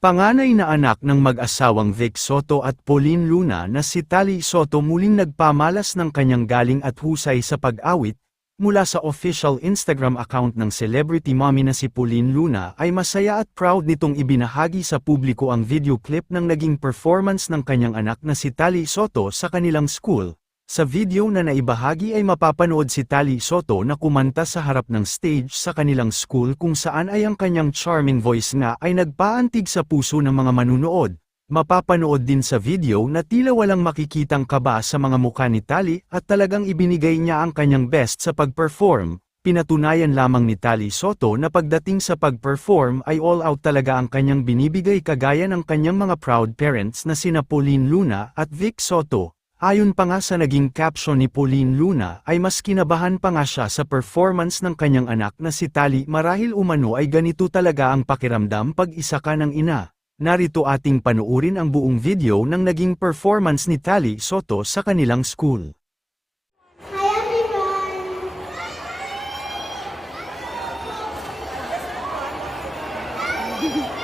Panganay na anak ng mag-asawang Vic Soto at Pauline Luna na si Tali Soto muling nagpamalas ng kanyang galing at husay sa pag-awit, mula sa official Instagram account ng celebrity mommy na si Pauline Luna ay masaya at proud nitong ibinahagi sa publiko ang video clip ng naging performance ng kanyang anak na si Tali Soto sa kanilang school. Sa video na naibahagi ay mapapanood si Tali Soto na kumanta sa harap ng stage sa kanilang school kung saan ay ang kanyang charming voice nga ay nagpaantig sa puso ng mga manunood. Mapapanood din sa video na tila walang makikitang kaba sa mga mukha ni Tali at talagang ibinigay niya ang kanyang best sa pag-perform. Pinatunayan lamang ni Tali Soto na pagdating sa pag-perform ay all out talaga ang kanyang binibigay kagaya ng kanyang mga proud parents na sina Pauline Luna at Vic Soto. Ayon pa nga sa naging caption ni Pauline Luna ay mas kinabahan pa nga siya sa performance ng kanyang anak na si Tali marahil umano ay ganito talaga ang pakiramdam pag isa ka ng ina. Narito ating panuurin ang buong video ng naging performance ni Tali Soto sa kanilang school. Hi everyone!